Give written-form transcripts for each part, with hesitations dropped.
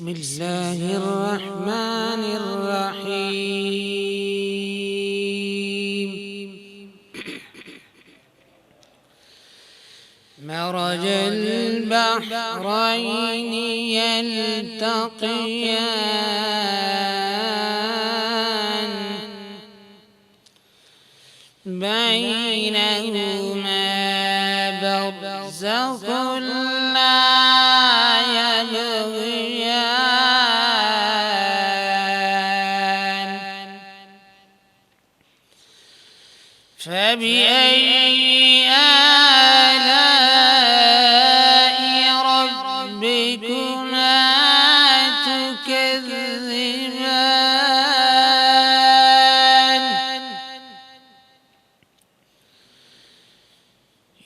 بسم الله الرحمن الرحيم مرج البحرين يلتقيان بينهما برزخ لا يبغيان فبأي آلاء ربكما تكذبان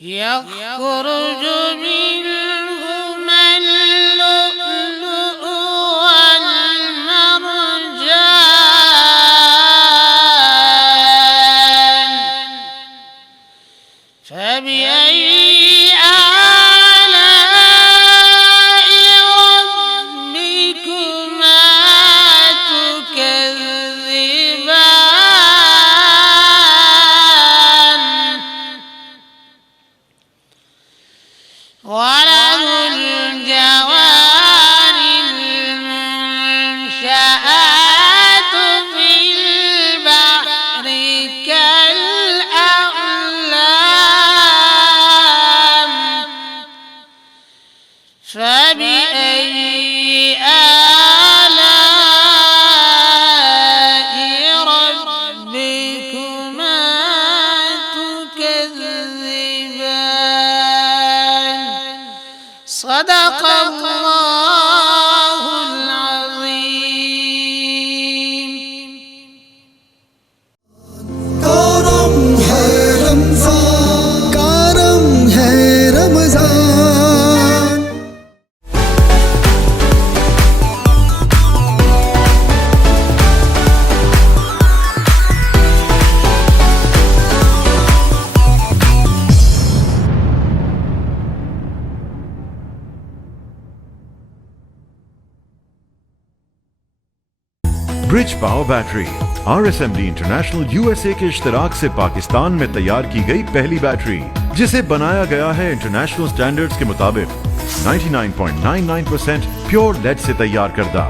يخرج منهما اللؤلؤ والمرجان فبأي آلاء ربكما تكذبان وله الجوار المنشآت في البحر كالأعلام فبأي آلاء ربكما تكذبان صدق الله العظيم کرم ہے رمضان کرم ہے رمضان برج power battery RSMD international USA کے اشتراک سے پاکستان میں تیار کی گئی پہلی بیٹری جسے بنایا گیا ہے انٹرنیشنل سٹینڈرڈز کے مطابق 99.99% پیور لیڈ سے تیار کردہ،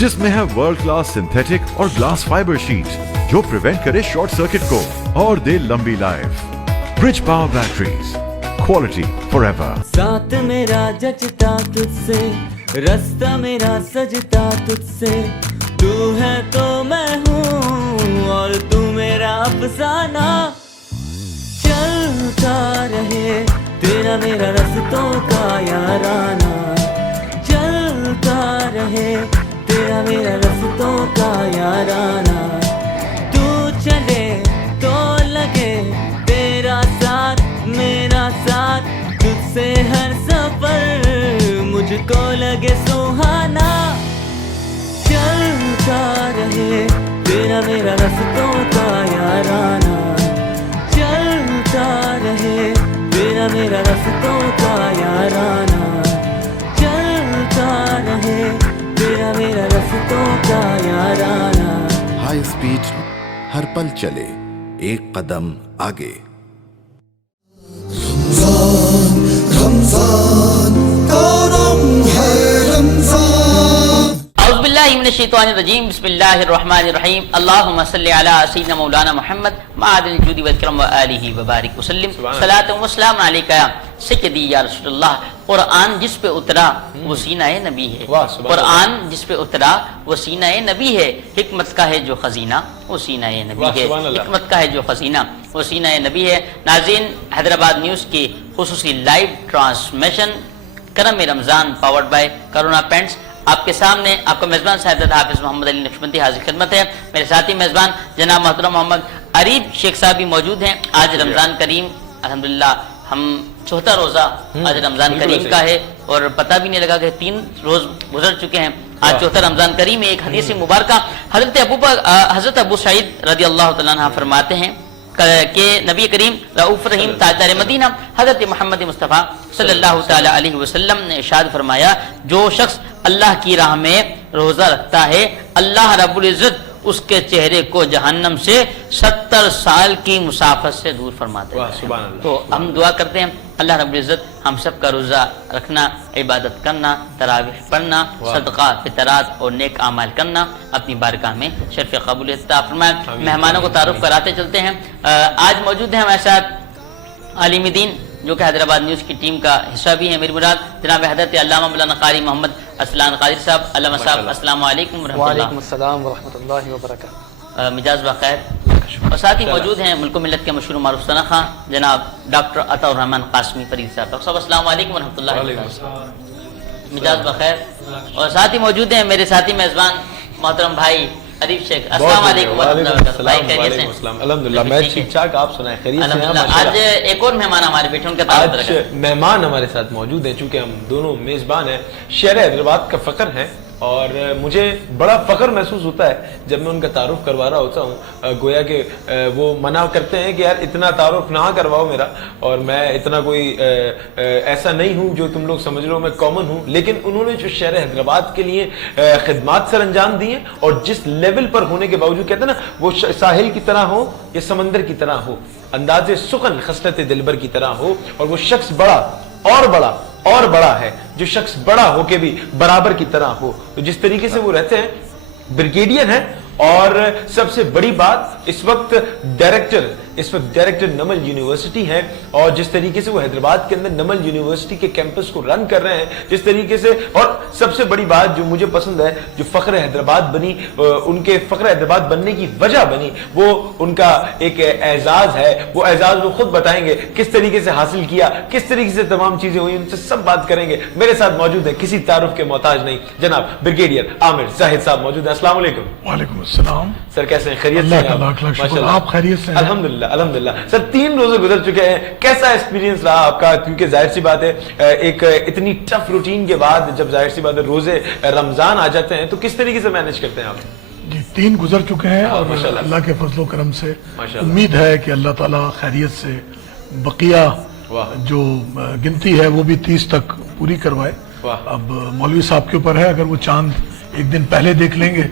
جس میں ہے ورلڈ کلاس سنتھیٹک اور گلاس فائبر شیٹ جو پریونٹ کرے شارٹ سرکٹ کو اور دے لمبی life. Bridge power batteries, quality for ever. ساتھ میرا جچتا تجھ سے، رستہ میرا سجتا تجھ سے، تو ہے تو میں ہوں اور تو میرا افسانہ، چلتا رہے تیرا میرا رستوں کا یارانہ، چلتا رہے تیرا میرا رستوں کا یارانہ، تو چلے تو لگے تیرا ساتھ میرا ساتھ، تجھ سے ہر سفر مجھ کو لگے سہانا، چلتا رہے تیرا میرا رستوں کا یارانہ، چلتا رہے تیرا میرا رستوں کا یارانہ، چلتا رہے تیرا میرا رستوں کا یارانہ۔ ہائی اسپیڈ ہر پل چلے ایک قدم آگے۔ رمضان رمضان کرم ہے رمضان اعوذ باللہ من الشیطان الرجیم، بسم اللہ الرحمن الرحیم، اللہم صلی علی سیدنا مولانا محمد معدن الجود والکرم وآلہ وبارک وسلم، صلاۃ و سلام علیکہ سیدی یا رسول اللہ۔ قرآن جس پہ اترا وہ سینہ نبی ہے، قرآن جس پہ اترا وہ سینہ نبی ہے، حکمت کا ہے جو خزینہ وہ سینہ نبی ہے، حکمت کا ہے جو خزینہ وہ سینہ نبی ہے۔ ناظرین، حیدرآباد نیوز کی خصوصی لائیو ٹرانسمیشن کرم رمضان پاورڈ بائی کرونا پینٹس، آپ کے سامنے آپ کا میزبان سعادت حافظ محمد علی نقشبندی حاضر خدمت ہے۔ میرے ساتھی میزبان جناب محترم محمد عریب شیخ صاحب بھی موجود ہیں۔ آج رمضان کریم الحمدللہ ہم چوتھا روزہ آج رمضان کریم کا ہے اور پتہ بھی نہیں لگا کہ 3 روز گزر چکے ہیں، آج چوتھا رمضان کریم ہے۔ ایک حدیث مبارکہ حضرت ابو سعید رضی اللہ تعالیٰ عنہ فرماتے ہیں کہ نبی کریم رؤوف رحیم تاجدار مدینہ حضرت محمد مصطفیٰ صلی اللہ تعالی علیہ وسلم نے ارشاد فرمایا جو شخص اللہ کی راہ میں روزہ رکھتا ہے اللہ رب العزت اس کے چہرے کو جہنم سے 70 سال کی مسافت سے دور فرماتے ہیں. تو ہم دعا کرتے ہیں اللہ رب العزت ہم سب کا روزہ رکھنا، عبادت کرنا، تراویح پڑھنا، صدقہ فطرات اور نیک اعمال کرنا اپنی بارگاہ میں شرف قبولیت عطا فرمائے. مہمانوں کو تعارف کراتے چلتے ہیں. آج موجود ہیں ہمارے ساتھ عالم دین جو کہ حیدرآباد نیوز کی ٹیم کا حصہ بھی ہے. میری مراد جناب حضرت علامہ مولانا قاری محمد اسلان قادری صاحب. علامہ صاحب السلام علیکم ورحمۃ اللہ. وعلیکم السلام ورحمۃ اللہ وبرکاتہ. مجاز بخیر. اور ساتھ ہی موجود ہیں ملک و ملت کے مشہور معروف ثنا خواں جناب ڈاکٹر عطا الرحمن قاسمی فرید صاحب. ڈاکٹر صاحب السلام علیکم ورحمۃ اللہ وبرکاتہ. مجاز بخیر. اور ساتھ ہی موجود ہیں میرے ساتھی میزبان محترم بھائی عریف شیخ. السلام علیکم ورحمۃ اللہ وبرکاتہ. بھائی خیریت سے؟ الحمدللہ میں ٹھیک ٹھاک. آپ سنائیں خیریت سے ہیں؟ آج ایک اور مہمان ہمارے بیٹھے ان کا تعارف آج مہمان ہمارے ساتھ موجود ہیں. چونکہ ہم دونوں میزبان ہیں، شہر حیدرآباد کا فخر ہے اور مجھے بڑا فخر محسوس ہوتا ہے جب میں ان کا تعارف کروا رہا ہوتا ہوں. گویا کہ وہ منع کرتے ہیں کہ یار اتنا تعارف نہ کرواؤ میرا، اور میں اتنا کوئی ایسا نہیں ہوں جو تم لوگ سمجھ لو میں کامن ہوں. لیکن انہوں نے جو شہر حیدرآباد کے لیے خدمات سر انجام دی ہیں اور جس لیول پر ہونے کے باوجود کہتے ہیں نا وہ ساحل کی طرح ہو یا سمندر کی طرح ہو، انداز سخن خصلت دلبر کی طرح ہو، اور وہ شخص بڑا اور بڑا ہے جو شخص بڑا ہو کے بھی برابر کی طرح ہو. تو جس طریقے سے وہ رہتے ہیں بریگیڈیئر ہیں. اور سب سے بڑی بات اس وقت ڈائریکٹر نمل یونیورسٹی ہے، اور جس طریقے سے وہ حیدرآباد کے اندر نمل یونیورسٹی کے کیمپس کو رن کر رہے ہیں جس طریقے سے. اور سب سے بڑی بات جو مجھے پسند ہے جو فخر حیدرآباد بنی، ان کے فخر حیدرآباد بننے کی وجہ بنی، وہ ان کا ایک اعزاز ہے. وہ اعزاز وہ خود بتائیں گے کس طریقے سے حاصل کیا، کس طریقے سے تمام چیزیں ہوئی، ان سے سب بات کریں گے. میرے ساتھ موجود ہے کسی تعارف کے محتاج نہیں جناب بریگیڈیئر عامر زاہد صاحب موجود ہیں. السلام علیکم. وعلیکم السلام. سر کیسے ہیں؟ خیریت سے ہیں؟ آپ خیریت سے ہیں؟ الحمدللہ. سر 3 روزے گزر چکے ہیں، کیسا ایکسپیرینس رہا آپ کا؟ کیونکہ ظاہر سی بات ہے ایک اتنی ٹف روٹین کے بعد جب ظاہر سی بات ہے روزے رمضان آ جاتے ہیں تو کس طریقے سے مینج کرتے ہیں آپ؟ جی 3 گزر چکے ہیں اور اللہ کے فضل و کرم سے امید ہے کہ اللہ تعالیٰ خیریت سے بقیہ جو گنتی ہے وہ بھی 30 تک پوری کروائے. اب مولوی صاحب کے اوپر ہے، اگر وہ چاند ایک دن پہلے دیکھ لیں گے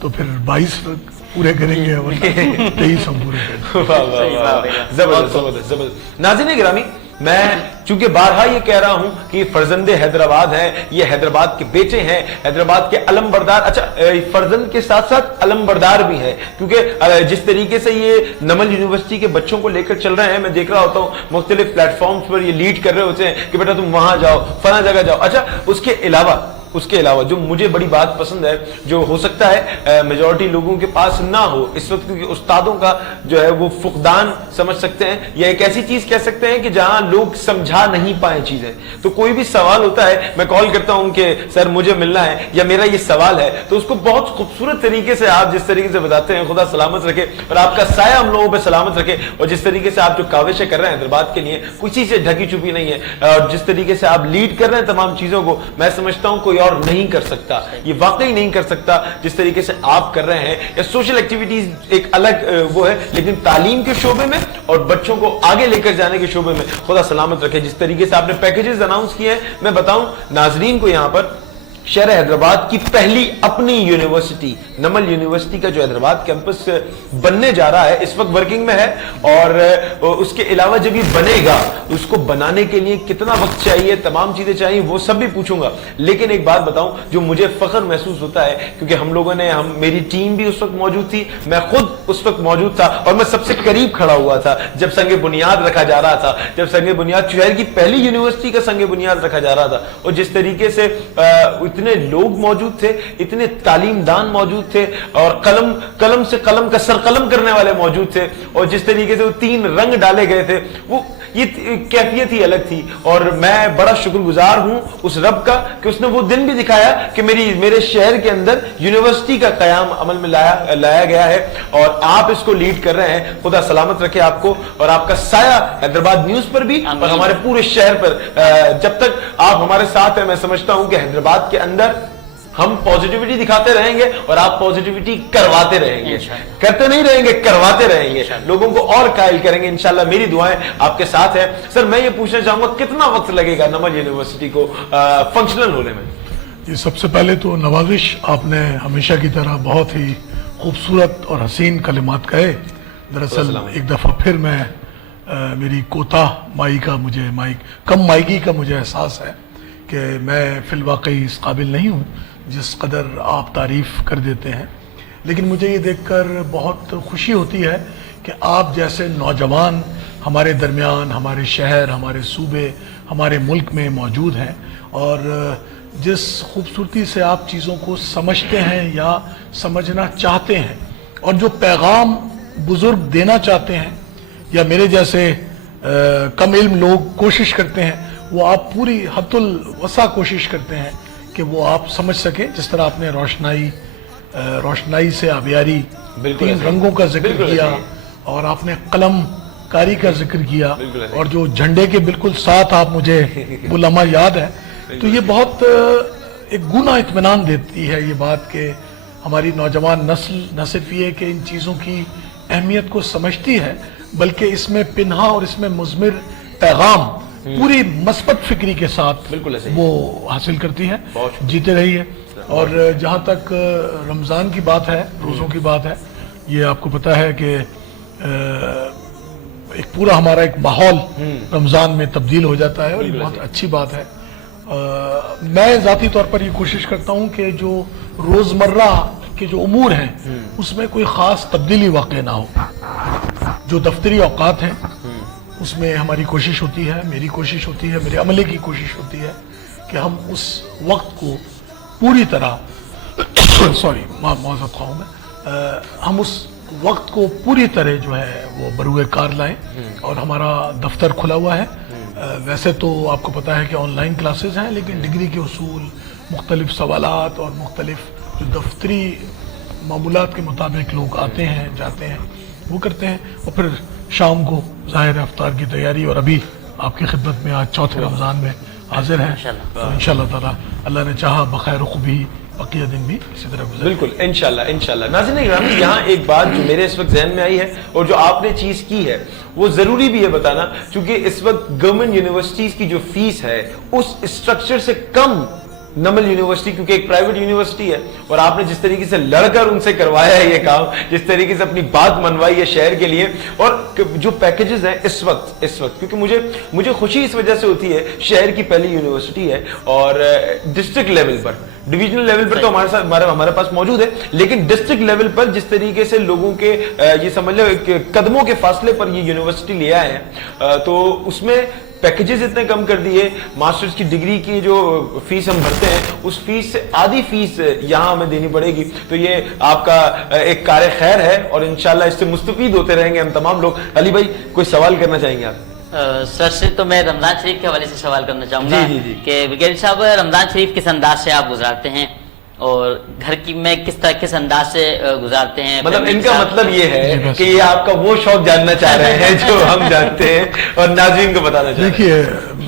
تو پھر 22 پورے کریں گے اور 23 ہم پورے کریں گے. زبردست. ناظرین گرامی، میں چونکہ بارہا یہ کہہ رہا ہوں کہ فرزند حیدرآباد ہیں، یہ حیدرآباد کے بیٹے ہیں، حیدرآباد کے علم بردار. اچھا فرزند کے ساتھ ساتھ علم بردار بھی ہیں، کیونکہ جس طریقے سے یہ نمل یونیورسٹی کے بچوں کو لے کر چل رہے ہیں میں دیکھ رہا ہوتا ہوں مختلف پلیٹ فارمز پر یہ لیڈ کر رہے ہوتے ہیں کہ بیٹا تم وہاں جاؤ، فلاں جگہ جاؤ. اچھا اس کے علاوہ جو مجھے بڑی بات پسند ہے، جو ہو سکتا ہے میجورٹی لوگوں کے پاس نہ ہو اس وقت، کیونکہ استادوں کا جو ہے وہ فقدان سمجھ سکتے ہیں یا ایک ایسی چیز کہہ سکتے ہیں کہ جہاں لوگ سمجھا نہیں پائیں چیزیں. تو کوئی بھی سوال ہوتا ہے میں کال کرتا ہوں کہ سر مجھے ملنا ہے یا میرا یہ سوال ہے، تو اس کو بہت خوبصورت طریقے سے آپ جس طریقے سے بتاتے ہیں خدا سلامت رکھے اور آپ کا سایہ ہم لوگوں پہ سلامت رکھے. اور جس طریقے سے آپ جو کاوشیں کر رہے ہیں حیدرآباد کے لیے کسی سے ڈھکی چھپی نہیں ہے، اور جس طریقے سے آپ لیڈ کر رہے ہیں تمام چیزوں کو، میں سمجھتا ہوں کوئی اور نہیں کر سکتا، یہ واقعی نہیں کر سکتا جس طریقے سے آپ کر رہے ہیں. یا سوشل ایکٹیویٹیز ایک الگ وہ ہے، لیکن تعلیم کے شعبے میں اور بچوں کو آگے لے کر جانے کے شعبے میں خدا سلامت رکھے. جس طریقے سے آپ نے پیکیجز اناؤنس کیے ہیں، میں بتاؤں ناظرین کو یہاں پر شہر حیدرآباد کی پہلی اپنی یونیورسٹی نمل یونیورسٹی کا جو حیدرآباد کیمپس بننے جا رہا ہے اس وقت ورکنگ میں ہے، اور اس کے علاوہ جب یہ بنے گا اس کو بنانے کے لیے کتنا وقت چاہیے، تمام چیزیں چاہیے، وہ سب بھی پوچھوں گا. لیکن ایک بات بتاؤں جو مجھے فخر محسوس ہوتا ہے، کیونکہ ہم لوگوں نے میری ٹیم بھی اس وقت موجود تھی، میں خود اس وقت موجود تھا اور میں سب سے قریب کھڑا ہوا تھا جب سنگ بنیاد رکھا جا رہا تھا، جب سنگ بنیاد شہر کی پہلی یونیورسٹی کا سنگ بنیاد رکھا جا رہا تھا. اور جس طریقے سے اتنے لوگ موجود تھے، اتنے تعلیم دان موجود تھے، اور قلم سے قلم کا سر قلم کرنے والے موجود تھے، اور جس طریقے سے وہ 3 رنگ ڈالے گئے تھے، وہ یہ کیفیت ہی الگ تھی. اور میں بڑا شکر گزار ہوں اس رب کا کہ اس نے وہ دن بھی دکھایا کہ میرے شہر کے اندر یونیورسٹی کا قیام عمل میں لایا گیا ہے، اور آپ اس کو لیڈ کر رہے ہیں. خدا سلامت رکھے آپ کو اور آپ کا سایہ حیدرآباد نیوز پر بھی اور ہمارے پورے شہر پر. جب تک آپ ہمارے ساتھ ہیں میں سمجھتا ہوں کہ حیدرآباد کے اندر ہم پازیٹیوٹی دکھاتے رہیں گے اور آپ پازیٹیوٹی کرواتے رہیں گے, کرتے نہیں رہیں گے, کرواتے رہیں گے, لوگوں کو اور قائل کریں گے. انشاءاللہ میری دعائیں آپ کے ساتھ ہیں. سر میں یہ پوچھنا چاہوں گا کتنا وقت لگے گا نمل یونیورسٹی کو فنکشنل ہونے میں؟ یہ سب سے پہلے تو نوازش, آپ نے ہمیشہ کی طرح بہت ہی خوبصورت اور حسین کلمات کہے. دراصل ایک دفعہ پھر میں میری کوتاہ مائی کا کم مائیگی کا مجھے احساس ہے کہ میں فی الواقعی اس قابل نہیں ہوں جس قدر آپ تعریف کر دیتے ہیں. لیکن مجھے یہ دیکھ کر بہت خوشی ہوتی ہے کہ آپ جیسے نوجوان ہمارے درمیان, ہمارے شہر, ہمارے صوبے, ہمارے ملک میں موجود ہیں, اور جس خوبصورتی سے آپ چیزوں کو سمجھتے ہیں یا سمجھنا چاہتے ہیں, اور جو پیغام بزرگ دینا چاہتے ہیں یا میرے جیسے کم علم لوگ کوشش کرتے ہیں, وہ آپ پوری حد الوسع کوشش کرتے ہیں کہ وہ آپ سمجھ سکیں. جس طرح آپ نے روشنائی سے آبیاری, 3 رنگوں کا ذکر کیا, اور آپ نے قلم کاری کا ذکر کیا, اور جو جھنڈے کے بالکل ساتھ آپ مجھے وہ لمحہ یاد ہے, تو یہ بہت ایک گنا اطمینان دیتی ہے یہ بات کہ ہماری نوجوان نسل نہ صرف یہ کہ ان چیزوں کی اہمیت کو سمجھتی ہے, بلکہ اس میں پنہا اور اس میں مضمر پیغام پوری مثبت فکری کے ساتھ وہ حاصل کرتی ہے. جیتے رہیے. اور جہاں تک رمضان کی بات ہے, روزوں کی بات ہے, یہ آپ کو پتہ ہے کہ ایک پورا ہمارا ایک ماحول رمضان میں تبدیل ہو جاتا ہے, اور یہ بہت اچھی بات ہے. میں ذاتی طور پر یہ کوشش کرتا ہوں کہ جو روزمرہ کے جو امور ہیں اس میں کوئی خاص تبدیلی واقع نہ ہو. جو دفتری اوقات ہیں اس میں ہماری کوشش ہوتی ہے, میری کوشش ہوتی ہے, میرے عملے کی کوشش ہوتی ہے کہ ہم اس وقت کو پوری طرح معذرت خواہ میں, ہم اس وقت کو پوری طرح جو ہے وہ بروئے کار لائیں. اور ہمارا دفتر کھلا ہوا ہے. ویسے تو آپ کو پتہ ہے کہ آن لائن کلاسز ہیں, لیکن ڈگری کے اصول, مختلف سوالات اور مختلف جو دفتری معمولات کے مطابق لوگ آتے ہیں, جاتے ہیں, وہ کرتے ہیں. اور پھر شام کو ظاہر افطار کی تیاری, اور ابھی آپ کی خدمت میں آج 4تھے رمضان میں حاضر ہیں. انشاءاللہ تعالی اللہ نے چاہا بخیر خوبی بقیہ دن بھی اسی طرح گزرے. بالکل انشاءاللہ. ناظرین گرامی, یہاں ایک بات جو میرے اس وقت ذہن میں آئی ہے اور جو آپ نے چیز کی ہے وہ ضروری بھی ہے بتانا, چونکہ اس وقت گورنمنٹ یونیورسٹیز کی جو فیس ہے اس اسٹرکچر سے کم نمل یونیورسٹی, کیونکہ ایک پرائیویٹ یونیورسٹی ہے, اور آپ نے جس طریقے سے لڑ کر ان سے کروایا ہے یہ کام, جس طریقے سے اپنی بات منوائی ہے شہر کے لیے, اور جو پیکیجز ہیں اس وقت کیونکہ مجھے خوشی اس وجہ سے ہوتی ہے, شہر کی پہلی یونیورسٹی ہے, اور ڈسٹرکٹ لیول پر, ڈویژنل لیول پر تو ہمارے پاس موجود ہے, لیکن ڈسٹرکٹ لیول پر جس طریقے سے لوگوں کے یہ سمجھ لو قدموں کے فاصلے پر یہ یونیورسٹی لے آئے ہیں, تو اس میں پیکیجز اتنے کم کر دیے. ماسٹرز کی ڈگری کی جو فیس ہم بھرتے ہیں اس فیس سے آدھی فیس یہاں ہمیں دینی پڑے گی, تو یہ آپ کا ایک کار خیر ہے, اور انشاءاللہ اس سے مستفید ہوتے رہیں گے ہم تمام لوگ. علی بھائی کوئی سوال کرنا چاہیں گے آپ؟ سر سے تو میں رمضان شریف کے حوالے سے سوال کرنا چاہوں گا کہ بریگیڈیئر صاحب رمضان شریف کس انداز سے آپ گزارتے ہیں, اور گھر کی میں کس انداز سے گزارتے ہیں؟ مطلب ان کا مطلب یہ ہے کہ یہ آپ کا وہ شوق جاننا چاہ رہے ہیں جو ہم جانتے ہیں اور ناظرین کو بتانا چاہتے ہیں. دیکھیے,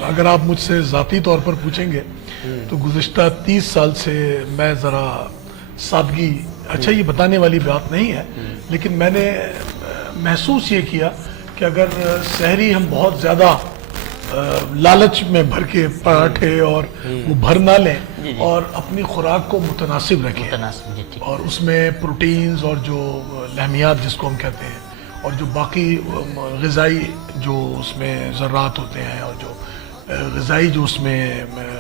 اگر آپ مجھ سے ذاتی طور پر پوچھیں گے تو گزشتہ 30 سال سے میں ذرا سادگی, اچھا یہ بتانے والی بات نہیں ہے, لیکن میں نے محسوس یہ کیا کہ اگر سحری ہم بہت زیادہ لالچ میں بھر کے پراٹھے اور وہ بھر نہ لیں, اور اپنی خوراک کو متناسب رکھیں, اور اس میں پروٹینز اور جو لحمیات جس کو ہم کہتے ہیں, اور جو باقی غذائی جو اس میں ذرات ہوتے ہیں, اور جو غذائی جو اس میں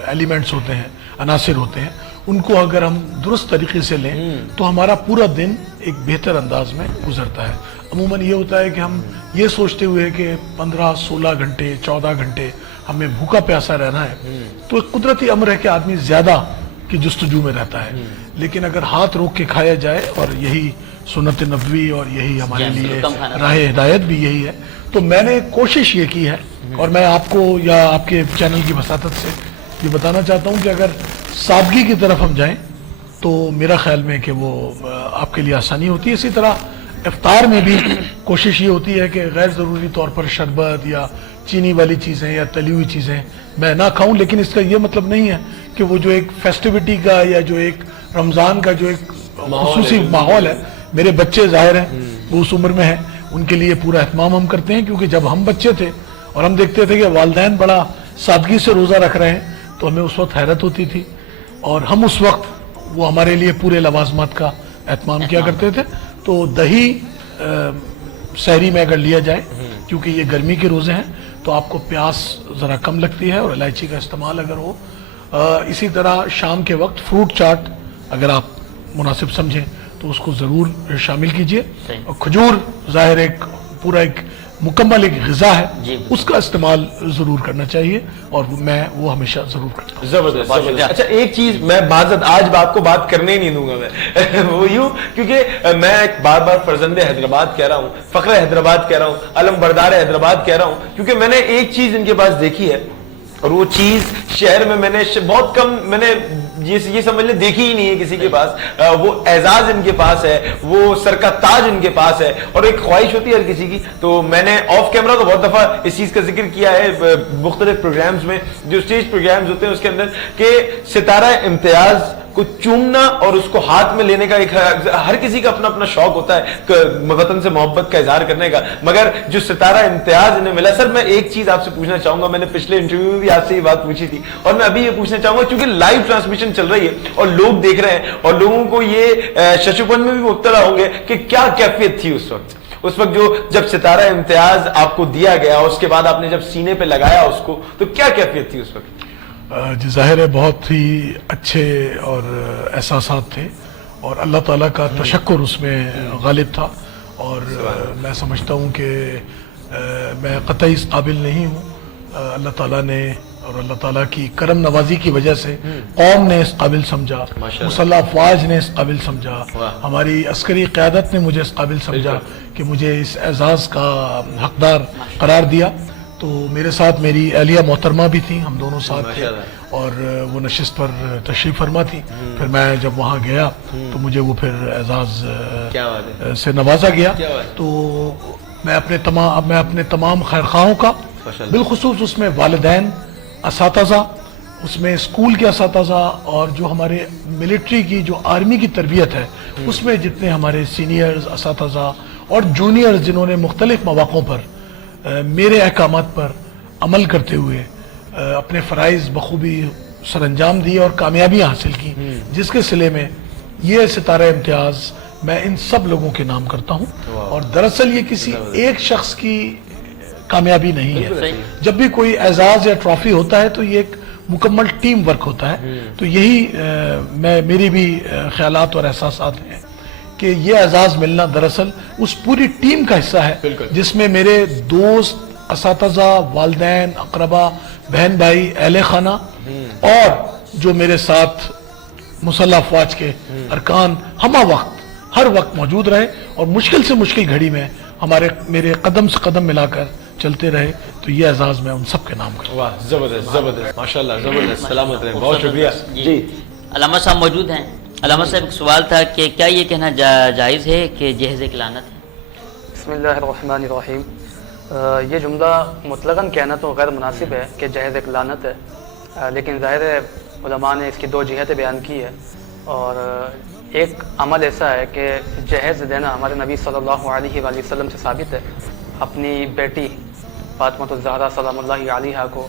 ایلیمنٹس ہوتے ہیں, عناصر ہوتے ہیں, ان کو اگر ہم درست طریقے سے لیں تو ہمارا پورا دن ایک بہتر انداز میں گزرتا ہے. عموماً یہ ہوتا ہے کہ ہم یہ سوچتے ہوئے کہ 15-16 گھنٹے 14 گھنٹے ہمیں بھوکا پیاسا رہنا ہے, تو ایک قدرتی امر ہے کہ آدمی زیادہ کی جستجو میں رہتا ہے. لیکن اگر ہاتھ روک کے کھایا جائے, اور یہی سنت نبوی اور یہی ہمارے لیے راہ ہدایت بھی یہی ہے, تو میں نے کوشش یہ کی ہے, اور میں آپ کو یا آپ کے چینل کی وساطت سے یہ بتانا چاہتا ہوں کہ اگر سادگی کی طرف ہم جائیں تو میرا خیال میں کہ وہ آپ کے لیے آسانی ہوتی ہے. اسی طرح افطار میں بھی کوشش یہ ہوتی ہے کہ غیر ضروری طور پر شربت یا چینی والی چیزیں یا تلی ہوئی چیزیں میں نہ کھاؤں, لیکن اس کا یہ مطلب نہیں ہے کہ وہ جو ایک فیسٹیوٹی کا یا جو ایک رمضان کا جو ایک خصوصی ماحول ہے، میرے بچے ظاہر ہیں وہ اس عمر میں ہیں، ان کے لیے پورا اہتمام ہم کرتے ہیں، کیونکہ جب ہم بچے تھے اور ہم دیکھتے تھے کہ والدین بڑا سادگی سے روزہ رکھ رہے ہیں تو ہمیں اس وقت حیرت ہوتی تھی، اور ہم اس وقت وہ ہمارے لیے پورے لوازمات کا اہتمام کیا کرتے تھے۔ تو دہی سحری میں اگر لیا جائے، کیونکہ یہ گرمی کے روزے ہیں تو آپ کو پیاس ذرا کم لگتی ہے، اور الائچی کا استعمال اگر ہو، اسی طرح شام کے وقت فروٹ چاٹ اگر آپ مناسب سمجھیں تو اس کو ضرور شامل کیجئے، اور کھجور ظاہر ایک پورا ایک مکمل ایک غذا ہے، اس کا استعمال ضرور کرنا چاہیے، اور میں وہ ہمیشہ ضرور کرتا ہوں۔ زبردست۔ اچھا ایک چیز میں معذرت آج آپ کو بات کرنے ہی نہیں دوں گا میں وہ یوں، کیونکہ میں بار بار فرزند حیدرآباد کہہ رہا ہوں، فخر حیدرآباد کہہ رہا ہوں، علم بردار حیدرآباد کہہ رہا ہوں، کیونکہ میں نے ایک چیز ان کے پاس دیکھی ہے، اور وہ چیز شہر میں نے بہت کم، میں نے یہ سمجھ لیں دیکھی ہی نہیں ہے کسی کے پاس، وہ اعزاز ان کے پاس ہے، وہ سر کا تاج ان کے پاس ہے، اور ایک خواہش ہوتی ہے ہر کسی کی۔ تو میں نے آف کیمرہ تو بہت دفعہ اس چیز کا ذکر کیا ہے مختلف پروگرامز میں، جو اسٹیج پروگرامز ہوتے ہیں اس کے اندر، کہ ستارہ امتیاز کو چومنا اور اس کو ہاتھ میں لینے کا ایک ہر کسی کا اپنا اپنا شوق ہوتا ہے وطن سے محبت کا اظہار کرنے کا، مگر جو ستارہ امتیاز انہیں ملا، سر میں ایک چیز آپ سے پوچھنا چاہوں گا، میں نے پچھلے انٹرویو میں بھی آپ سے یہ بات پوچھی تھی، اور میں ابھی یہ پوچھنا چاہوں گا، کیونکہ لائیو ٹرانسمیشن چل رہی ہے اور لوگ دیکھ رہے ہیں، اور لوگوں کو یہ ششوپن میں بھی مبتلا ہوں گے کہ کیا کیفیت تھی اس وقت جب ستارہ امتیاز آپ کو دیا گیا، اس کے بعد آپ نے جب سینے پہ لگایا اس کو، تو کیا کیفیت تھی اس وقت؟ جی ظاہر ہے بہت ہی اچھے اور احساسات تھے، اور اللہ تعالیٰ کا تشکر اس میں غالب تھا، اور میں سمجھتا ہوں کہ میں قطعی اس قابل نہیں ہوں، اللہ تعالیٰ نے اور اللہ تعالیٰ کی کرم نوازی کی وجہ سے قوم نے اس قابل سمجھا، مسلح افواج نے اس قابل سمجھا، ہماری عسکری قیادت نے مجھے اس قابل سمجھا کہ مجھے اس اعزاز کا حقدار قرار دیا۔ تو میرے ساتھ میری اہلیہ محترمہ بھی تھی، ہم دونوں ساتھ تھے، اور وہ نشست پر تشریف فرما تھی۔ پھر میں جب وہاں گیا تو مجھے وہ پھر اعزاز سے نوازا گیا۔ تو میں اپنے تمام خیرخواہوں کا، بالخصوص اس میں والدین، اساتذہ، اس میں اسکول کے اساتذہ، اور جو ہمارے ملٹری کی جو آرمی کی تربیت ہے اس میں جتنے ہمارے سینئرز، اساتذہ اور جونیئرز جنہوں نے مختلف مواقعوں پر میرے احکامات پر عمل کرتے ہوئے اپنے فرائض بخوبی سر انجام دیے اور کامیابیاں حاصل کی، جس کے صلے میں یہ ستارہ امتیاز میں ان سب لوگوں کے نام کرتا ہوں۔ اور دراصل یہ کسی ایک شخص کی کامیابی نہیں ہے، جب بھی کوئی اعزاز یا ٹرافی ہوتا ہے تو یہ ایک مکمل ٹیم ورک ہوتا ہے۔ تو یہی میری بھی خیالات اور احساسات ہیں کہ یہ اعزاز ملنا دراصل اس پوری ٹیم کا حصہ ہے، جس میں میرے دوست، اساتذہ، والدین، اقربا، بہن بھائی، اہل خانہ، اور جو میرے ساتھ مسلح افواج کے ارکان ہمہ وقت ہر وقت موجود رہے، اور مشکل سے مشکل گھڑی میں میرے قدم سے قدم ملا کر چلتے رہے۔ تو یہ اعزاز میں ان سب کے نام کرتا ہوں۔ واہ، زبردست زبردست، ماشاءاللہ، زبردست، سلامت رہیں، بہت شکریہ۔ جی علامہ صاحب موجود ہیں۔ علامہ صاحب ایک سوال تھا کہ کیا یہ کہنا جائز ہے کہ جہیز ایک لعنت ہے؟ بسم اللہ الرحمن الرحیم۔ یہ جملہ مطلقاً کہنا تو غیر مناسب ہے کہ جہیز ایک لعنت ہے، لیکن ظاہر ہے علماء نے اس کی دو جہتیں بیان کی ہے، اور ایک عمل ایسا ہے کہ جہیز دینا ہمارے نبی صلی اللہ علیہ وآلہ وسلم سے ثابت ہے۔ اپنی بیٹی فاطمہ الزہرا سلام اللہ علیہا کو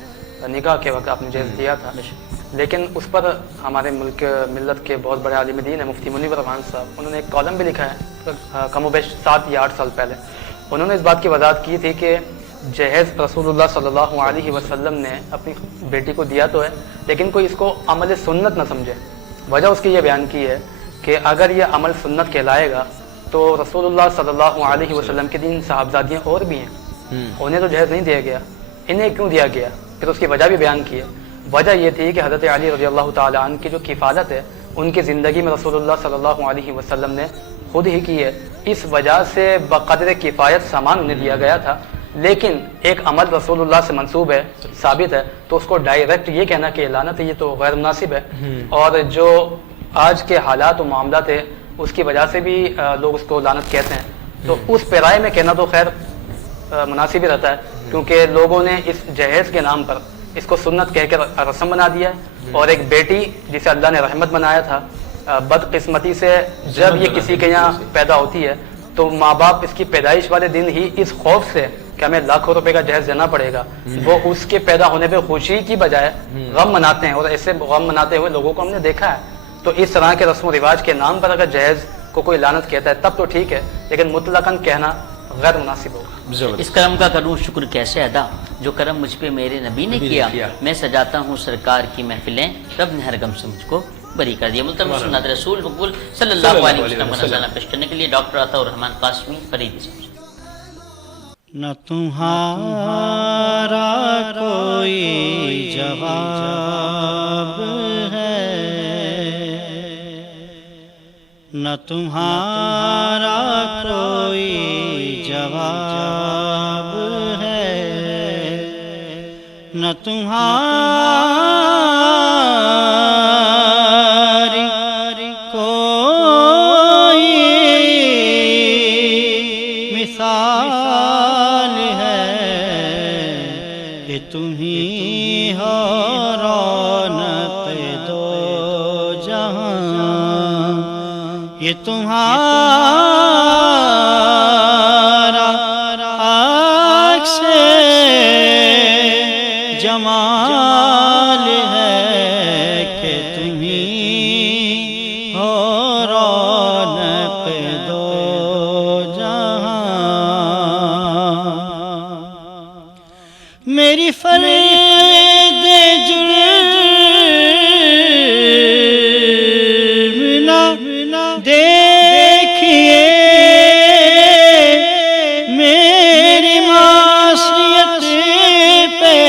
نکاح کے وقت آپ نے جہیز دیا تھا، لیکن اس پر ہمارے ملت کے بہت بڑے عالم دین ہیں مفتی منیر رحمان صاحب، انہوں نے ایک کالم بھی لکھا ہے کم و بیش 7 یا 8 سال پہلے۔ انہوں نے اس بات کی وضاحت کی تھی کہ جہیز رسول اللہ صلی اللہ علیہ وسلم نے اپنی بیٹی کو دیا تو ہے، لیکن کوئی اس کو عمل سنت نہ سمجھے۔ وجہ اس کی یہ بیان کی ہے کہ اگر یہ عمل سنت کہلائے گا تو رسول اللہ صلی اللہ علیہ وسلم کے دین صاحبزادیاں اور بھی ہیں، انہیں تو جہیز نہیں دیا گیا، انہیں کیوں دیا گیا؟ پھر اس کی وجہ بھی بیان کی ہے۔ وجہ یہ تھی کہ حضرت علی رضی اللہ تعالیٰ عنہ کی جو کفالت ہے ان کی زندگی میں رسول اللہ صلی اللہ علیہ وسلم نے خود ہی کی ہے، اس وجہ سے بقدر کفایت سامان انہیں دیا گیا تھا، لیکن ایک عمل رسول اللہ سے منسوب ہے، ثابت ہے، تو اس کو ڈائریکٹ یہ کہنا کہ لعنت ہے، یہ تو غیر مناسب ہے۔ اور جو آج کے حالات و معاملات ہے اس کی وجہ سے بھی لوگ اس کو لعنت کہتے ہیں، تو اس پیرائے میں کہنا تو خیر مناسب ہی رہتا ہے، کیونکہ لوگوں نے اس جہیز کے نام پر اس کو سنت کہہ کر رسم بنا دیا ہے، اور ایک بیٹی جسے اللہ نے رحمت بنایا تھا بدقسمتی سے جب یہ کسی کے یہاں پیدا ہوتی ہے تو ماں باپ اس کی پیدائش والے دن ہی اس خوف سے کہ ہمیں لاکھوں روپے کا جہیز دینا پڑے گا، وہ اس کے پیدا ہونے پہ خوشی کی بجائے غم مناتے ہیں، اور ایسے غم مناتے ہوئے لوگوں کو ہم نے دیکھا ہے۔ تو اس طرح کے رسم و رواج کے نام پر اگر جہیز کو کوئی لعنت کہتا ہے تب تو ٹھیک ہے، لیکن مطلقاً کہنا غیر مناسب ہوگا۔ اس کرم کا کروں شکر کیسے ادا جو کرم مجھ پہ میرے نبی نے کیا، میں سجاتا ہوں سرکار کی محفلیں، رب نے ہر غم سے مجھ کو بری کر دیا۔ محترم سنت رسول مقبول صلی اللہ علیہ وسلم کا نذرانہ پیش کرنے کے لیے ڈاکٹر عطا الرحمن قاسمی فریدی صاحب۔ نہ تمہارا کوئی جواب ہے، نہ تمہارا کوئی جواب ہے، نہ تمہاری کوئی مثال ہے کہ تم ہی ہو رونق دو جہاں، یہ تمہارا عکس جمال ہے کہ تم ہی ہو رونق دو جہاں، میری فرید جرم نہ دیکھیے، میری معصیت پہ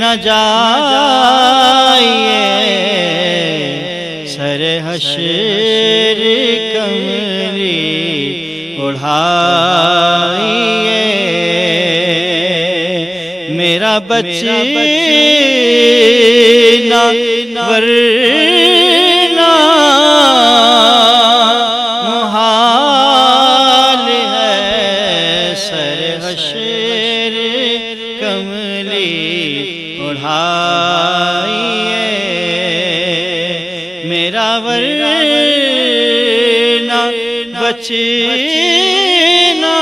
نہ جائیے، سر حشر کملی اڑھائیے، میرا بچنا ورنہ محال ہے، سر حشر کملی اڑھائیے، میرا ورنہ بچنا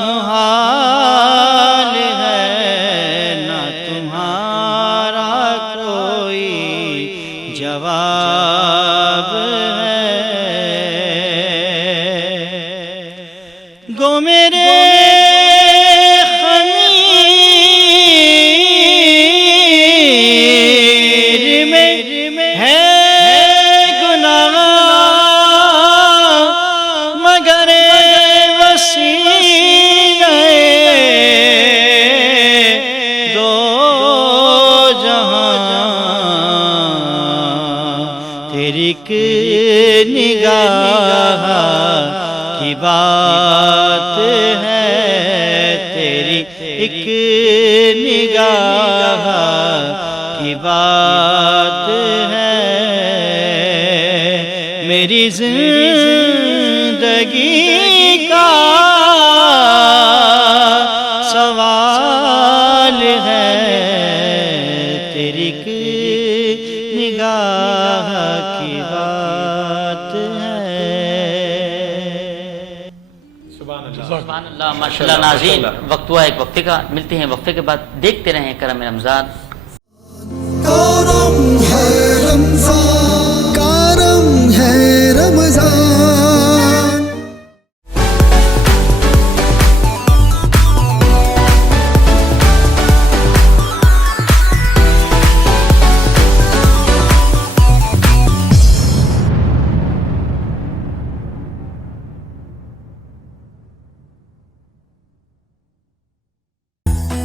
محال ہے، نہ تمہارا کوئی جواب ہے، گو میرے خمیر میں ہے گناہ، مگر وسیلہ دو جہاں، تیری ایک نگاہ کی بات ہے، تیری ایک نگاہ کی بات ہے، میری زندگی کا سوال ہے، تیری ایک نگاہ کی بات ہے۔ سبحان اللہ، ماشاء اللہ۔ ناظرین، وقت ہوا ایک وقفے کا، ملتے ہیں وقفے کے بعد، دیکھتے رہیں کرم رمضان۔ کرم ہے رمضان، کرم ہے رمضان۔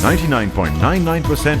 99.99%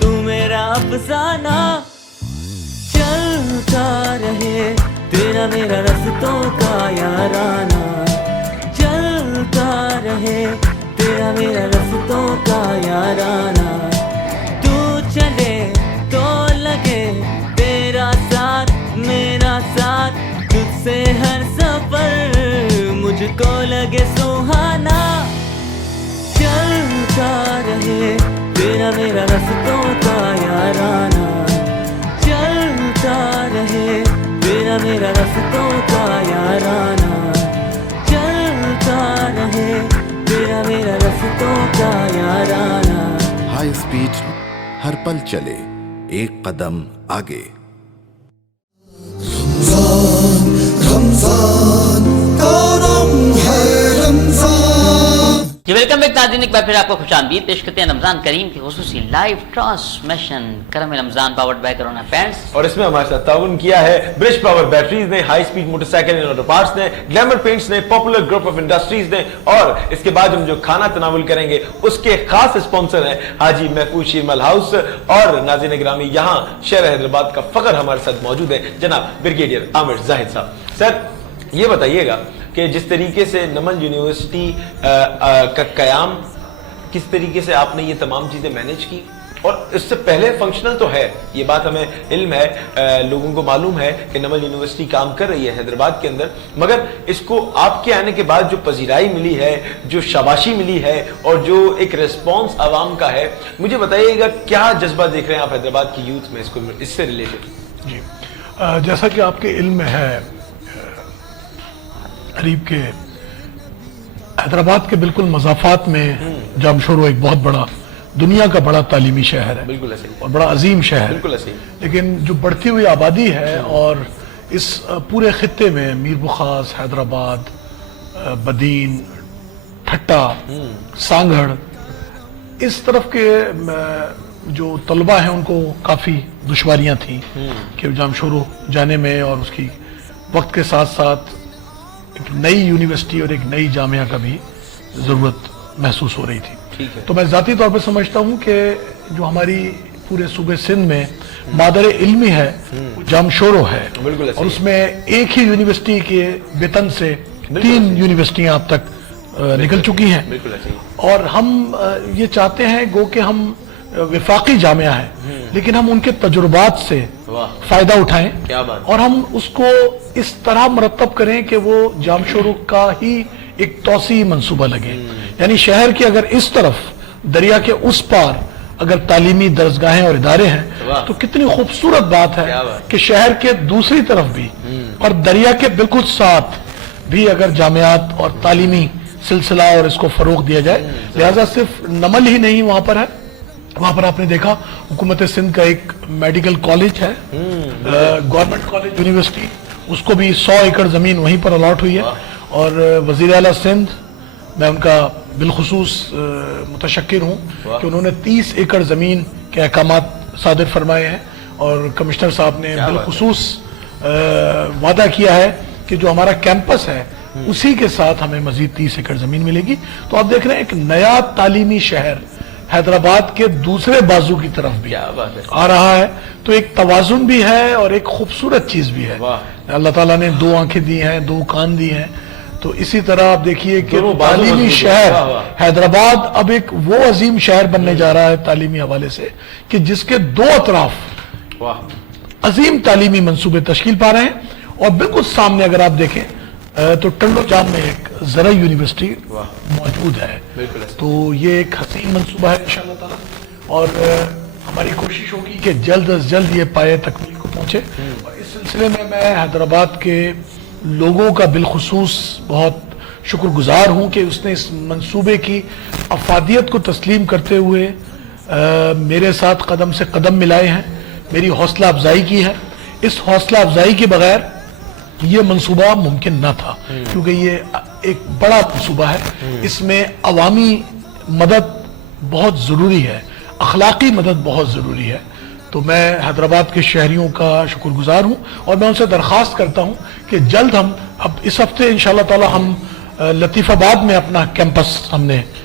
تو میرا افسانہ. چلتا رہے تیرا میرا رستوں کا یارانہ, چلتا رہے تیرا میرا رستوں کا یارانہ. تو چلے تو لگے تیرا ساتھ میرا ساتھ, تجھ سے ہر سفر مجھ کو لگے سہانا. چلتا رہے تیرا میرا رستوں کا یارانہ, چلتا رہے تیرا میرا رستوں کا یارانہ, چلتا رہے تیرا میرا رستوں کا یارانہ. ہائی اسپیڈ ہر پل چلے ایک قدم آگے. رمضان کرم ہے رمضان. جی ویلکم بیک ناظرین, ایک بار پھر آپ کو خوش آمدید پیش کرتے ہیں رمضان کریم کی خصوصی لائیو ٹرانسمیشن کرم رمضان پاورڈ بائی کرونا فینس. اور اس میں ہمارے ساتھ تعاون کیا ہے برج پاور بیٹریز نے, high speed motor cycle and auto parts نے, گلیمر پینٹس نے, پاپولر گروپ آف انڈسٹریز نے, اور اس کے بعد ہم جو کھانا تناول کریں گے اس کے خاص اسپانسر ہیں حاجی محفوظ شیرمل ہاؤس. اور ناظرین گرامی, یہاں شہر حیدرآباد کا فخر ہمارے ساتھ موجود ہے جناب بریگیڈیئر عامر زاہد صاحب. سر یہ بتائیے گا کہ جس طریقے سے نمل یونیورسٹی کا قیام, کس طریقے سے آپ نے یہ تمام چیزیں مینیج کی, اور اس سے پہلے فنکشنل تو ہے, یہ بات ہمیں علم ہے, لوگوں کو معلوم ہے کہ نمل یونیورسٹی کام کر رہی ہے حیدرآباد کے اندر, مگر اس کو آپ کے آنے کے بعد جو پذیرائی ملی ہے, جو شاباشی ملی ہے, اور جو ایک ریسپانس عوام کا ہے, مجھے بتائیے گا کیا جذبہ دیکھ رہے ہیں آپ حیدرآباد کی یوتھ میں اس سے ریلیٹڈ. جی جیسا کہ آپ کے علم میں ہے قریب کے حیدرآباد کے بالکل مضافات میں جامشورو ایک بہت بڑا دنیا کا بڑا تعلیمی شہر ہے, بالکل ایسے اور بڑا عظیم شہر ہے, بالکل ایسے. لیکن جو بڑھتی ہوئی آبادی ہے اور اس پورے خطے میں میر بخاص, حیدرآباد, بدین, ٹھٹا, سانگھڑ, اس طرف کے جو طلبہ ہیں ان کو کافی دشواریاں تھیں کہ جامشورو جانے میں, اور اس کی وقت کے ساتھ ساتھ ایک نئی یونیورسٹی اور ایک نئی جامعہ کا بھی ضرورت محسوس ہو رہی تھی. تو میں ذاتی طور پہ سمجھتا ہوں کہ جو ہماری پورے صوبے سندھ میں مادر علمی ہے وہ جامشورو ہے, اور اس میں ایک ہی یونیورسٹی کے وطن سے 3 یونیورسٹیاں اب تک نکل چکی ہیں, اور ہم یہ چاہتے ہیں گو کہ ہم وفاقی جامعہ ہے لیکن ہم ان کے تجربات سے فائدہ اٹھائیں, اور ہم اس کو اس طرح مرتب کریں کہ وہ جامشورو کا ہی ایک توسیعی منصوبہ لگے. یعنی شہر کے اگر اس طرف دریا کے اس پار اگر تعلیمی درسگاہیں اور ادارے ہیں تو کتنی خوبصورت بات ہے کہ شہر کے دوسری طرف بھی اور دریا کے بالکل ساتھ بھی اگر جامعات اور تعلیمی سلسلہ اور اس کو فروغ دیا جائے. لہذا صرف نمل ہی نہیں وہاں پر ہے, وہاں پر آپ نے دیکھا حکومت سندھ کا ایک میڈیکل کالج ہے, گورنمنٹ کالج یونیورسٹی, اس کو بھی 100 ایکڑ زمین وہیں پر الاٹ ہوئی ہے, اور وزیر اعلیٰ سندھ, میں ان کا بالخصوص متشکر ہوں کہ انہوں نے 30 ایکڑ زمین کے احکامات صادر فرمائے ہیں, اور کمشنر صاحب نے بالخصوص وعدہ کیا ہے کہ جو ہمارا کیمپس ہے اسی کے ساتھ ہمیں مزید 30 ایکڑ زمین ملے گی. تو آپ دیکھ رہے ہیں ایک نیا تعلیمی شہر حیدرآباد کے دوسرے بازو کی طرف بھی آ رہا ہے, تو ایک توازن بھی ہے اور ایک خوبصورت چیز بھی ہے. اللہ تعالیٰ نے 2 آنکھیں دی ہیں, 2 کان دی ہیں, تو اسی طرح آپ دیکھیے کہ تعلیمی شہر حیدرآباد اب ایک وہ عظیم شہر بننے جا رہا ہے تعلیمی حوالے سے کہ جس کے 2 اطراف عظیم تعلیمی منصوبے تشکیل پا رہے ہیں. اور بالکل سامنے اگر آپ دیکھیں تو ٹنڈو جام میں ایک زرعی یونیورسٹی موجود ہے, تو یہ ایک حسین منصوبہ ہے انشاءاللہ تعالی, اور ہماری کوشش ہوگی کہ جلد از جلد یہ پائے تکمیل کو پہنچے. اور اس سلسلے میں میں حیدرآباد کے لوگوں کا بالخصوص بہت شکر گزار ہوں کہ اس نے اس منصوبے کی افادیت کو تسلیم کرتے ہوئے میرے ساتھ قدم سے قدم ملائے ہیں, میری حوصلہ افزائی کی ہے. اس حوصلہ افزائی کے بغیر یہ منصوبہ ممکن نہ تھا, کیونکہ یہ ایک بڑا منصوبہ ہے, اس میں عوامی مدد بہت ضروری ہے, اخلاقی مدد بہت ضروری ہے. تو میں حیدرآباد کے شہریوں کا شکر گزار ہوں, اور میں ان سے درخواست کرتا ہوں کہ جلد ہم اب اس ہفتے انشاءاللہ تعالی ہم لطیف آباد میں اپنا کیمپس ہم نے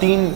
3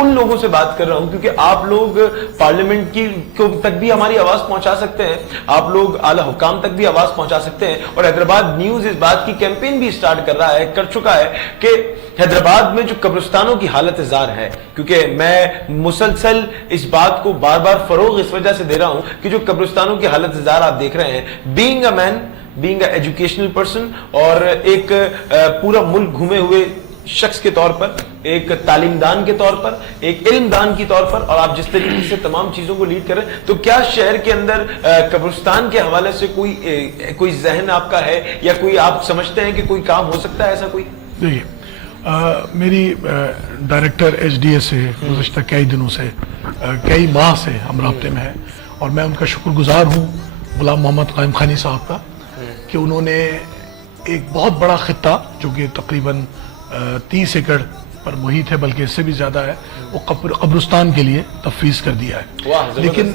ان لوگوں سے بات کر رہا ہوں کیونکہ آپ لوگ پارلیمنٹ کی تک بھی ہماری آواز پہنچا سکتے ہیں, آپ لوگ اعلی حکام تک بھی آواز پہنچا سکتے ہیں, اور حیدرآباد نیوز اس بات کی کیمپین بھی سٹارٹ کر چکا ہے کہ حیدرآباد میں جو قبرستانوں کی حالت زار ہے, کیونکہ میں مسلسل اس بات کو بار بار فروغ اس وجہ سے دے رہا ہوں کہ جو قبرستانوں کی حالت زار آپ دیکھ رہے ہیں, being a man, being a educational person, اور ایک پورا ملک گھومے ہوئے شخص کے طور پر, ایک تعلیم دان کے طور پر, ایک علم دان کی طور پر, اور آپ جس طریقے سے تمام چیزوں کو لیڈ کریں, تو کیا شہر کے اندر قبرستان کے حوالے سے کوئی ذہن آپ کا ہے, یا کوئی آپ سمجھتے ہیں کہ کوئی کام ہو سکتا ہے ایسا کوئی؟ دیکھیے, میری ڈائریکٹر ایچ ڈی اے سے گزشتہ کئی دنوں سے, کئی ماہ سے ہم رابطے میں ہیں, اور میں ان کا شکر گزار ہوں غلام محمد قائم خانی صاحب کا کہ انہوں نے ایک بہت بڑا خطہ جو کہ تقریباً 30 ایکڑ پر محیط ہے, بلکہ اس سے بھی زیادہ ہے, وہ قبرستان کے لیے تفویض کر دیا ہے. لیکن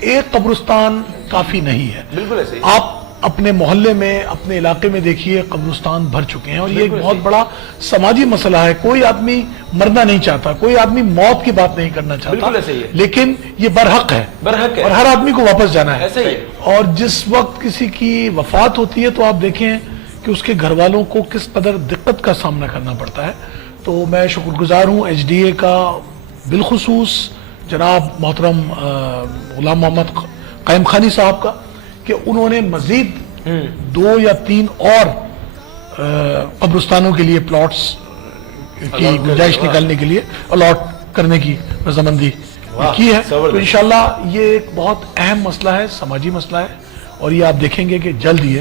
ایک قبرستان کافی نہیں ہے. بالکل ایسے ہی آپ اپنے محلے میں, اپنے علاقے میں دیکھیے, قبرستان بھر چکے ہیں, اور یہ ایک بہت بڑا سماجی مسئلہ ہے. کوئی آدمی مرنا نہیں چاہتا, کوئی آدمی موت کی بات نہیں کرنا چاہتا, لیکن یہ برحق ہے, اور ہر آدمی کو واپس جانا ہے. اور جس وقت کسی کی وفات ہوتی ہے تو آپ دیکھیں کہ اس کے گھر والوں کو کس قدر دقت کا سامنا کرنا پڑتا ہے. تو میں شکر گزار ہوں ایچ ڈی اے کا, بالخصوص جناب محترم غلام محمد قائم خانی صاحب کا, کہ انہوں نے مزید 2 یا 3 اور قبرستانوں کے لیے پلاٹس کی گنجائش نکالنے کے لیے الاٹ کرنے کی رضامندی کی ہے. تو انشاءاللہ یہ ایک بہت اہم مسئلہ ہے, سماجی مسئلہ ہے, اور یہ آپ دیکھیں گے کہ جلد یہ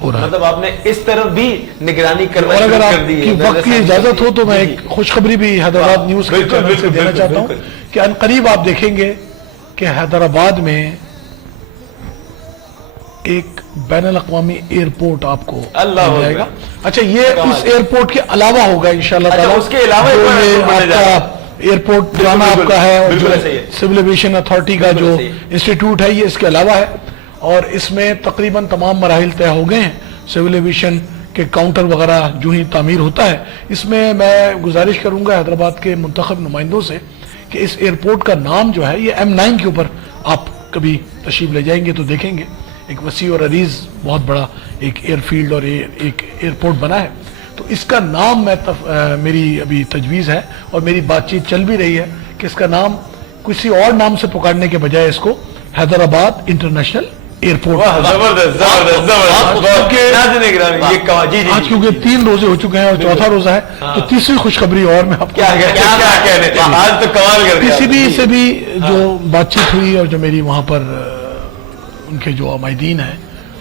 ہو رہا ہے. مطلب آپ نے اس طرف بھی نگرانی کرنا اور اگر شروع آپ کر دی ہے. کی وقت کی اجازت ہو تو میں ایک خوشخبری بھی حیدرآباد نیوز کے چینل سے دینا چاہتا ہوں کہ ان قریب آپ دیکھیں گے کہ حیدرآباد میں ایک بین الاقوامی ایئرپورٹ آپ کو مل جائے گا. اچھا, یہ اس ایئرپورٹ کے علاوہ ہوگا انشاءاللہ تعالیٰ. اس کے علاوہ آپ کا ایئرپورٹ پرانا آپ کا ہے, اور جو سول ایویشن اتھارٹی کا جو انسٹیٹیوٹ ہے یہ اس کے علاوہ ہے, اور اس میں تقریباً تمام مراحل طے ہو گئے ہیں. سول ایویشن کے کاؤنٹر وغیرہ جو ہی تعمیر ہوتا ہے. اس میں میں گزارش کروں گا حیدرآباد کے منتخب نمائندوں سے کہ اس ایئرپورٹ کا نام جو ہے یہ M9 کے اوپر آپ کبھی تشریف لے جائیں گے تو دیکھیں گے ایک وسیع اور عریض بہت بڑا ایک ایئر فیلڈ اور ایک ایئرپورٹ بنا ہے. تو اس کا نام میری ابھی تجویز ہے, اور میری بات چیت چل بھی رہی ہے کہ اس کا نام کسی اور نام سے پکارنے کے بجائے اس کو حیدرآباد انٹرنیشنل ایئرپورٹ. آج کیونکہ 3 روزے ہو چکے ہیں اور چوتھا روزہ ہے, تو تیسری خوشخبری اور میں آپ کسی بھی سے بھی جو بات چیت ہوئی, اور جو میری وہاں پر ان کے جو عمائدین ہیں,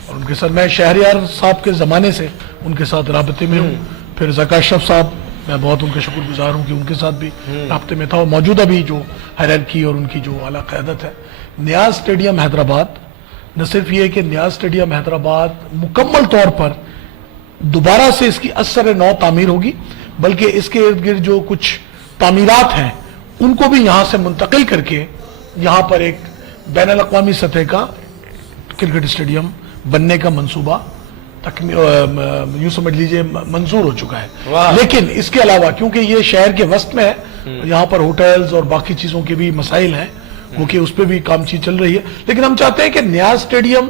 اور ان کے ساتھ میں شہریار صاحب کے زمانے سے ان کے ساتھ رابطے میں ہوں. پھر زکا اشرف صاحب, میں بہت ان کا شکر گزار ہوں کہ ان کے ساتھ بھی رابطے میں تھا, اور موجودہ بھی جو ہائرارکی اور ان کی جو اعلیٰ قیادت ہے. نیاز اسٹیڈیم حیدرآباد, نہ صرف یہ کہ نیاز اسٹیڈیم حیدرآباد مکمل طور پر دوبارہ سے اس کی اثر نو تعمیر ہوگی, بلکہ اس کے ارد گرد جو کچھ تعمیرات ہیں ان کو بھی یہاں سے منتقل کر کے یہاں پر ایک بین الاقوامی سطح کا کرکٹ اسٹیڈیم بننے کا منصوبہ یوں سمجھ لیجئے منظور ہو چکا ہے. لیکن اس کے علاوہ کیونکہ یہ شہر کے وسط میں ہے, یہاں پر ہوٹلز اور باقی چیزوں کے بھی مسائل ہیں, وہ کہ اس پہ بھی کام چیز چل رہی ہے. لیکن ہم چاہتے ہیں کہ نیاز اسٹیڈیم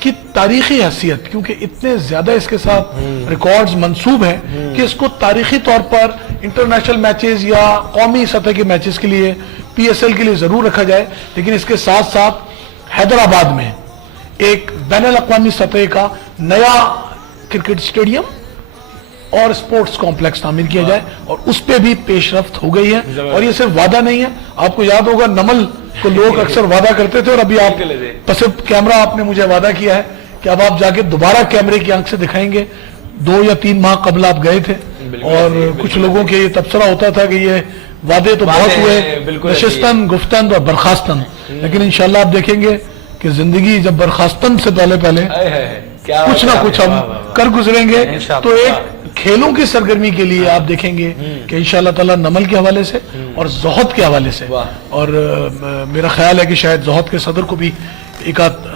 کی تاریخی حیثیت, کیونکہ اتنے زیادہ اس کے ساتھ ریکارڈز منسوب ہیں کہ اس کو تاریخی طور پر انٹرنیشنل میچز یا قومی سطح کے میچز کے لیے PSL کے لیے ضرور رکھا جائے, لیکن اس کے ساتھ ساتھ حیدرآباد میں ایک بین الاقوامی سطح کا نیا کرکٹ اسٹیڈیم اور سپورٹس کمپلیکس تعمیر کیا جائے, اور اس پہ بھی پیش رفت ہو گئی ہے. اور یہ صرف وعدہ نہیں ہے, آپ کو یاد ہوگا نمل کو لوگ اکثر وعدہ کرتے تھے, اور ابھی آپ پس کیمرہ آپ نے مجھے وعدہ کیا ہے کہ اب آپ جا کے دوبارہ کیمرے کی آنکھ سے دکھائیں گے. 2 یا 3 ماہ قبل آپ گئے تھے, اور کچھ لوگوں کے یہ تبصرہ ہوتا تھا کہ یہ وعدے تو بہت ہوئے, نشستن گفتن اور برخاستن, لیکن انشاءاللہ آپ دیکھیں گے کہ زندگی جب برخاستن سے پہلے کچھ نہ کچھ ہم کر گزریں گے. تو ایک کھیلوں کی سرگرمی کے لیے آپ دیکھیں گے کہ انشاءاللہ تعالی نمل کے حوالے سے اور زہد کے حوالے سے, اور میرا خیال ہے کہ شاید زہد کے صدر کو بھی ایک آدھ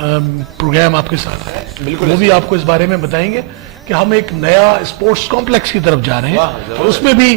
پروگرام آپ کے ساتھ ہے, وہ بھی آپ کو اس بارے میں بتائیں گے کہ ہم ایک نیا اسپورٹس کمپلیکس کی طرف جا رہے ہیں, اور اس میں بھی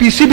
PCB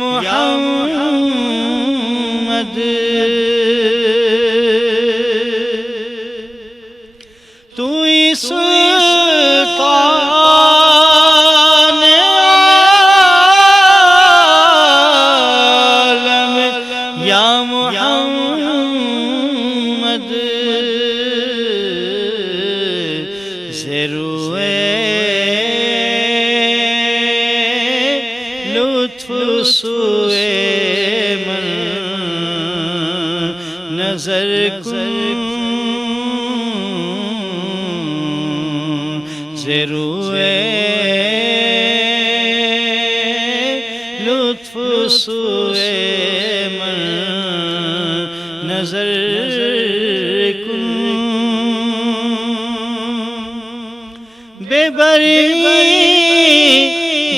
محمد تو ہی سلطان عالم یا محمد لطف سوئے من نظر کن ضروے لطف سوئے من نظر کن بے بری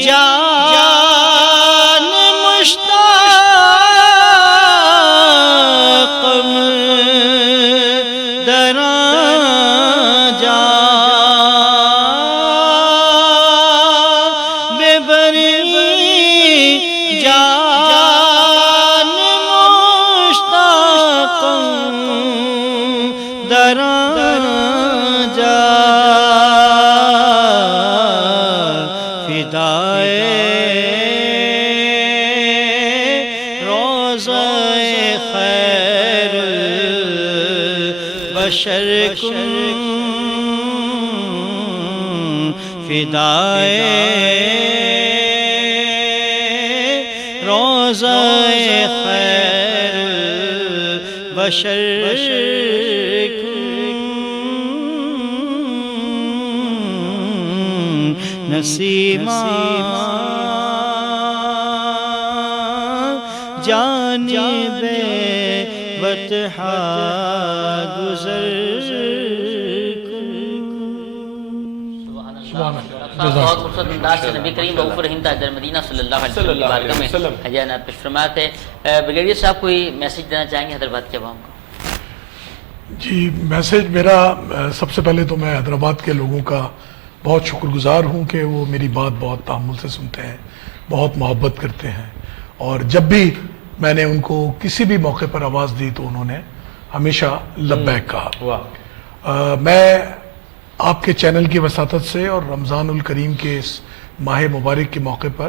جان مشتاق دراں جا بے بری جان مشتاق دراں جا فدائے روضہ خیر البشر کن فدائے روضہ خیر البشر نسیمہ جانب بطحا گزر بہت خوبصورت انداز سے نبی کریم رؤوف الرحیم تاجدار مدینہ صلی اللہ علیہ وسلم میں حجانات پیش فرماتے ہیں۔ بریگیڈیئر صاحب کوئی میسیج دینا چاہیں گے حیدرآباد کے عوام کو؟ جی میسیج میرا سب سے پہلے تو میں حیدرآباد کے لوگوں کا بہت شکر گزار ہوں کہ وہ میری بات بہت تحمل سے سنتے ہیں، بہت محبت کرتے ہیں، اور جب بھی میں نے ان کو کسی بھی موقع پر آواز دی تو انہوں نے ہمیشہ لبیک کہا۔ میں آپ کے چینل کی وساطت سے اور رمضان الکریم کے اس ماہ مبارک کے موقع پر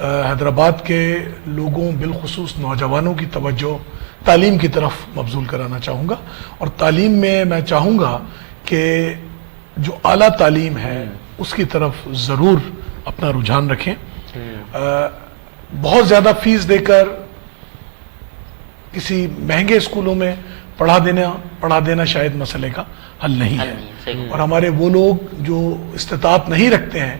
حیدرآباد کے لوگوں بالخصوص نوجوانوں کی توجہ تعلیم کی طرف مبذول کرانا چاہوں گا، اور تعلیم میں میں چاہوں گا کہ جو اعلیٰ تعلیم ہے اس کی طرف ضرور اپنا رجحان رکھیں۔ بہت زیادہ فیس دے کر کسی مہنگے اسکولوں میں پڑھا دینا شاید مسئلے کا حل نہیں ہے، اور ہمارے وہ لوگ جو استطاعت نہیں رکھتے ہیں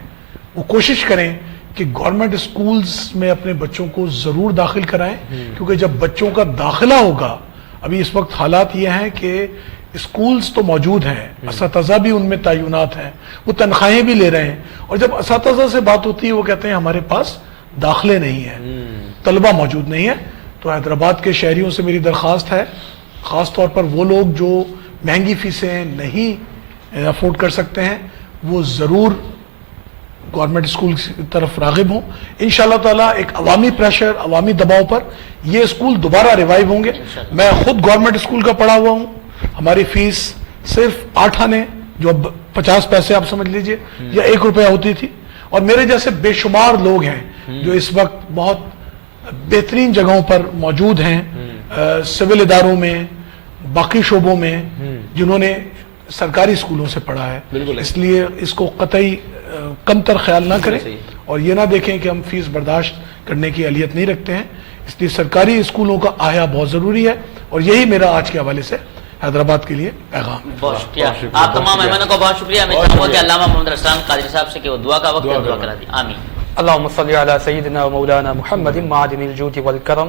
وہ کوشش کریں کہ گورنمنٹ اسکولز میں اپنے بچوں کو ضرور داخل کرائیں، کیونکہ جب بچوں کا داخلہ ہوگا، ابھی اس وقت حالات یہ ہیں کہ اسکولز تو موجود ہیں، اساتذہ بھی ان میں تعینات ہیں، وہ تنخواہیں بھی لے رہے ہیں، اور جب اساتذہ سے بات ہوتی ہے وہ کہتے ہیں ہمارے پاس داخلے نہیں ہیں، طلبہ موجود نہیں ہے۔ تو حیدرآباد کے شہریوں سے میری درخواست ہے، خاص طور پر وہ لوگ جو مہنگی فیسیں نہیں افورڈ کر سکتے ہیں، وہ ضرور گورنمنٹ اسکول کی طرف راغب ہوں۔ انشاءاللہ تعالیٰ ایک عوامی پریشر، عوامی دباؤ پر یہ اسکول دوبارہ ریوائیو ہوں گے۔ میں خود گورنمنٹ اسکول کا پڑھا ہوا ہوں، ہماری فیس صرف 8 آنے جو اب 50 پیسے آپ سمجھ لیجئے یا 1 روپیہ ہوتی تھی، اور میرے جیسے بے شمار لوگ ہیں جو اس وقت بہت بہترین جگہوں پر موجود ہیں، سول اداروں میں، باقی شعبوں میں، جنہوں نے سرکاری اسکولوں سے پڑھا ہے۔ اس لیے اس کو قطعی کم تر خیال نہ کریں، اور یہ نہ دیکھیں کہ ہم فیس برداشت کرنے کی اہلیت نہیں رکھتے ہیں۔ اس لیے سرکاری اسکولوں کا احیاء بہت ضروری ہے، اور یہی میرا آج کے حوالے سے حیدرآباد کے لیے پیغام ہے۔ بہت شکریہ آپ تمام مہمانوں کا، بہت شکریہ۔ میں چاہوں گا کہ علامہ محمد رسلان قادری صاحب سے کہ وہ دعا کا وقت ہے، دعا کرا دیں۔ آمین۔ اللهم صل على سيدنا ومولانا محمد معدن الجود والكرم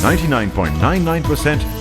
99.99%